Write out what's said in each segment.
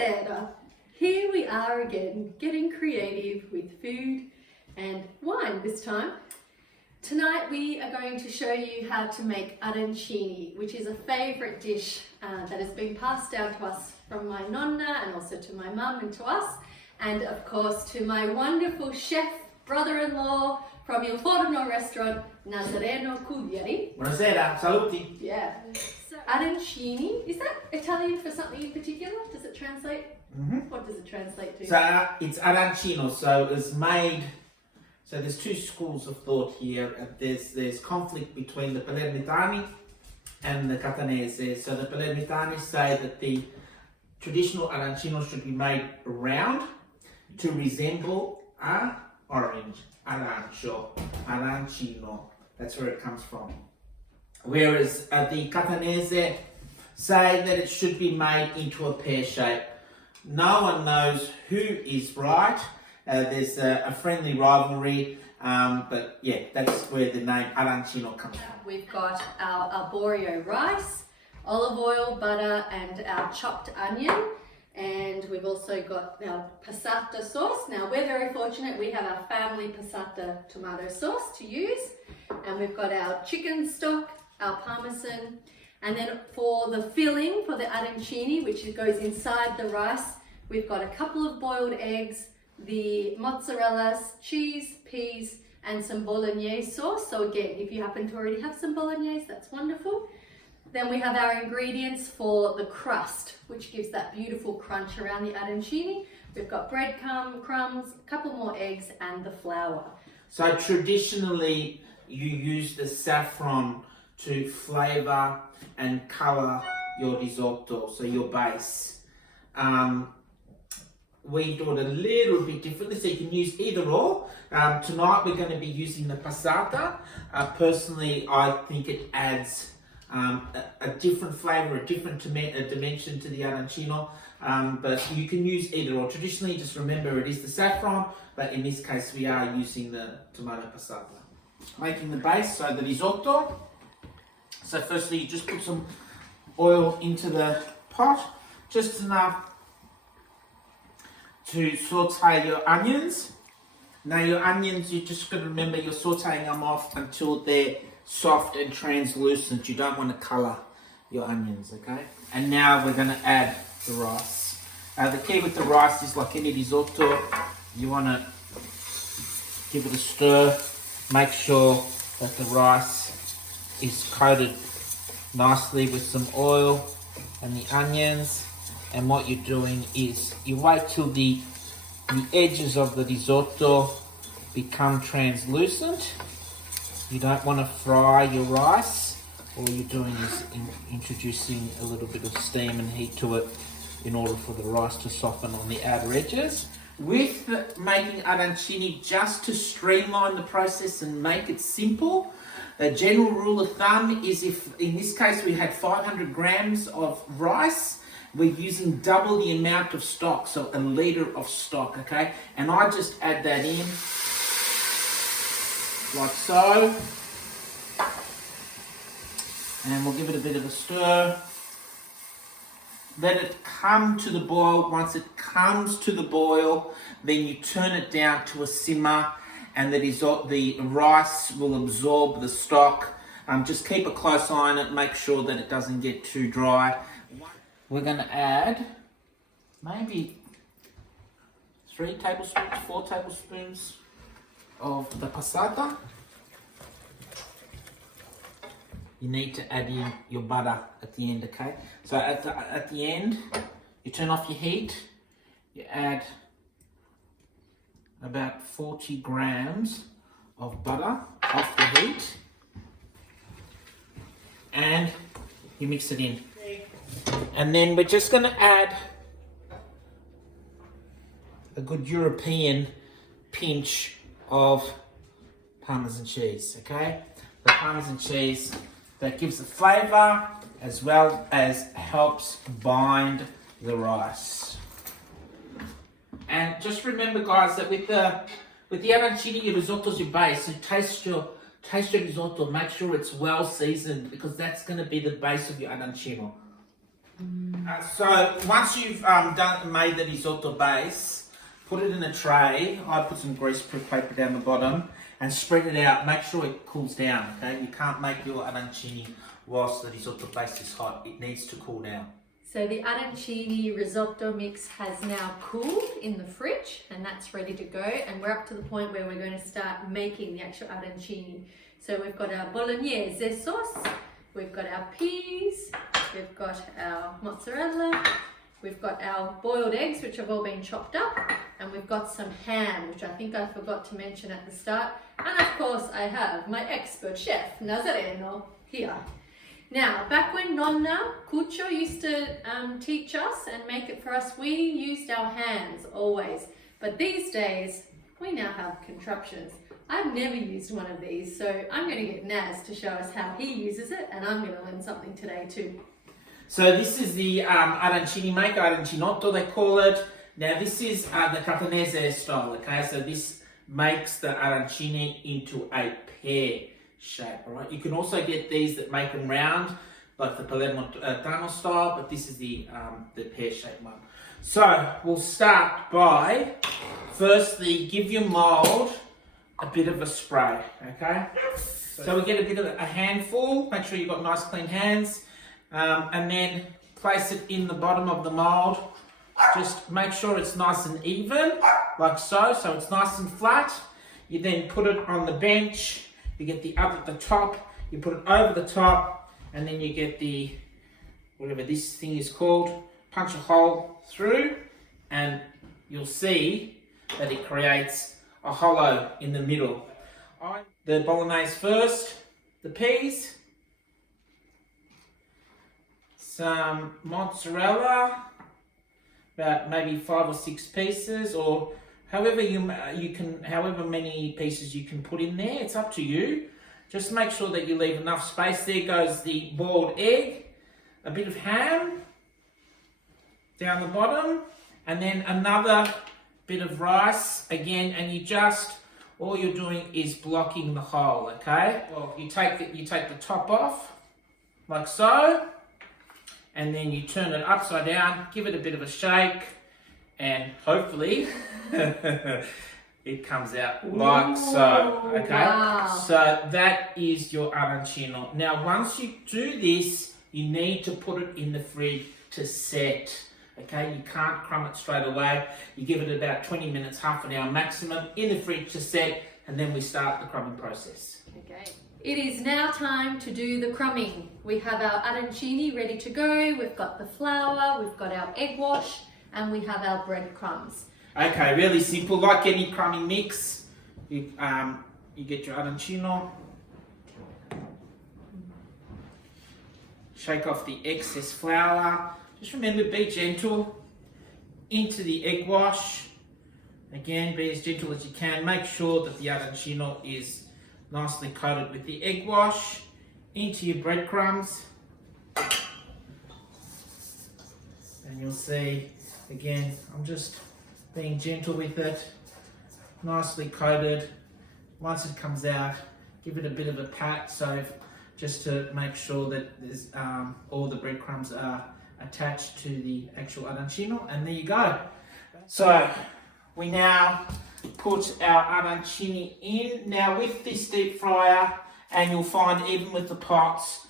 Buonasera! Here we are again, getting creative with food and wine this time. Tonight we are going to show you how to make arancini, which is a favourite dish that has been passed down to us from my nonna and also to my mum and to us, and of course to my wonderful chef brother-in-law from Il Forno Restaurant, Nazzareno Cugliari. Buonasera, saluti. Yeah. So, arancini, is that Italian for something in particular? Does it translate? What does it translate to? So it's arancino, so it's made. So there's two schools of thought here. There's conflict between the Palermitani and the Catanese. So the Palermitani say that the traditional arancino should be made round to resemble a orange, arancio, arancino. That's where it comes from. Whereas the Catanese say that it should be made into a pear shape. No one knows who is right. There's a friendly rivalry, but yeah, that's where the name arancino comes from. We've got our arborio rice, olive oil, butter, and our chopped onion. And we've also got our passata sauce. Now we're very fortunate, we have our family passata tomato sauce to use. And we've got our chicken stock, our parmesan. And then for the filling, for the arancini, which goes inside the rice, we've got a couple of boiled eggs, the mozzarella, cheese, peas, and some bolognese sauce. So again, if you happen to already have some bolognese, that's wonderful. Then we have our ingredients for the crust, which gives that beautiful crunch around the arancini. We've got breadcrumbs, a couple more eggs, and the flour. So traditionally, you use the saffron to flavour and colour your risotto, so your base. We do it a little bit differently, so you can use either or. Tonight we're going to be using the passata. Personally, I think it adds a different flavour, a different dimension to the arancino, but you can use either or. Traditionally, just remember it is the saffron, but in this case we are using the tomato passata. Making the base, so the risotto. So firstly, you just put some oil into the pot, just enough to saute your onions. Now your onions, you just got to remember you're sauteing them off until they're soft and translucent. You don't want to colour your onions, okay? And now we're going to add the rice. The key with the rice is like any risotto, you want to give it a stir, make sure that the rice is coated nicely with some oil and the onions. And what you're doing is you wait till the edges of the risotto become translucent. You don't want to fry your rice. All you're doing is introducing a little bit of steam and heat to it in order for the rice to soften on the outer edges. With making arancini, just to streamline the process and make it simple, the general rule of thumb is if, in this case, we had 500 grams of rice, we're using double the amount of stock, so a litre of stock, okay? And I just add that in, like so. And we'll give it a bit of a stir. Let it come to the boil. Once it comes to the boil, then you turn it down to a simmer, and the rice will absorb the stock. Just keep a close eye on it, make sure that it doesn't get too dry. We're going to add maybe 3 tablespoons, 4 tablespoons of the passata. You need to add in your butter at the end, okay? So at the end, you turn off your heat, you add about 40 grams of butter off the heat, and you mix it in. And then we're just going to add a good European pinch of Parmesan cheese, okay? The Parmesan cheese that gives the flavour as well as helps bind the rice. And just remember, guys, that with the arancini, your risotto's your base. So taste your risotto. Make sure it's well seasoned because that's going to be the base of your arancino. So once you've made the risotto base, put it in a tray. I put some greaseproof paper down the bottom and spread it out. Make sure it cools down, okay? You can't make your arancini whilst the risotto base is hot. It needs to cool down. So the arancini risotto mix has now cooled in the fridge and that's ready to go. And we're up to the point where we're going to start making the actual arancini. So we've got our bolognese sauce, we've got our peas, we've got our mozzarella, we've got our boiled eggs, which have all been chopped up, and we've got some ham, which I think I forgot to mention at the start. And of course I have my expert chef, Nazzareno, here. Now, back when Nonna Cuccio used to teach us and make it for us, we used our hands always. But these days, we now have contraptions. I've never used one of these, so I'm going to get Naz to show us how he uses it, and I'm going to learn something today too. So this is the arancini maker, arancinotto they call it. Now this is the Catanese style, okay? So this makes the arancini into a pear shape, all right? You can also get these that make them round, like the Palermo style, but this is the pear shaped one. So we'll start by firstly give your mould a bit of a spray, okay? So we get a bit of a handful. Make sure you've got nice clean hands, and then place it in the bottom of the mould. Just make sure it's nice and even, like so. So it's nice and flat. You then put it on the bench. You get the up at the top, you put it over the top, and then you get the, whatever this thing is called, punch a hole through, and you'll see that it creates a hollow in the middle. The bolognese first, the peas, some mozzarella, about maybe 5 or 6 pieces, or however however many pieces you can put in there, it's up to you. Just make sure that you leave enough space. There goes the boiled egg, a bit of ham down the bottom, and then another bit of rice again, and all you're doing is blocking the hole, okay? Well, you take the top off, like so, and then you turn it upside down, give it a bit of a shake, and hopefully it comes out like so, okay? Wow. So that is your arancino. Now, once you do this, you need to put it in the fridge to set, okay? You can't crumb it straight away. You give it about 20 minutes, half an hour maximum in the fridge to set, and then we start the crumbing process. Okay. It is now time to do the crumbing. We have our arancini ready to go. We've got the flour, we've got our egg wash, and we have our breadcrumbs. Okay, really simple. Like any crumbing mix, you get your arancino, shake off the excess flour. Just remember, be gentle into the egg wash. Again, be as gentle as you can. Make sure that the arancino is nicely coated with the egg wash. Into your breadcrumbs. And you'll see, again, I'm just being gentle with it. Nicely coated. Once it comes out, give it a bit of a pat, so just to make sure that there's, all the breadcrumbs are attached to the actual arancino, and there you go. So we now put our arancini in. Now with this deep fryer, and you'll find even with the pots,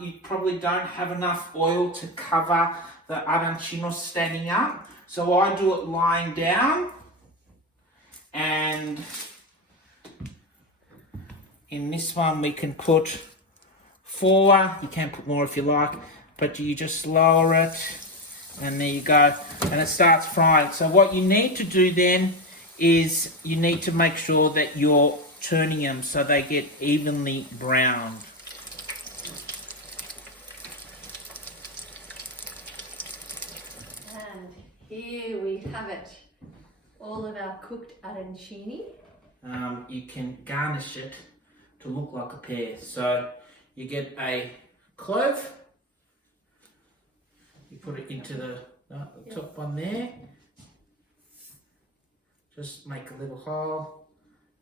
you probably don't have enough oil to cover the arancino standing up. So I do it lying down, and in this one we can put 4, you can put more if you like, but you just lower it, and there you go, and it starts frying. So what you need to do then is you need to make sure that you're turning them so they get evenly browned. And here we have it. All of our cooked arancini. You can garnish it to look like a pear. So you get a clove, you put it into the top one there, just make a little hole,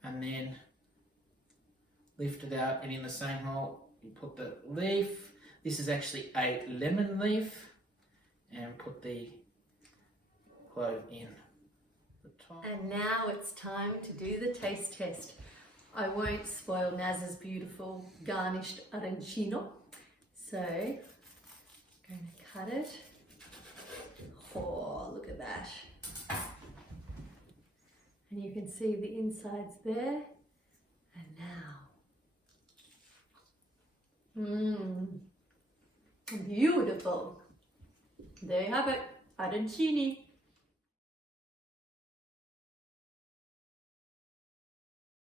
and then lift it out, and in the same hole you put the leaf. This is actually a lemon leaf, and put the clove in the top. And now it's time to do the taste test. I won't spoil Naz's beautiful garnished arancino. So, I'm going to cut it. Oh, look at that. And you can see the insides there. And now, beautiful. There you have it, arancini.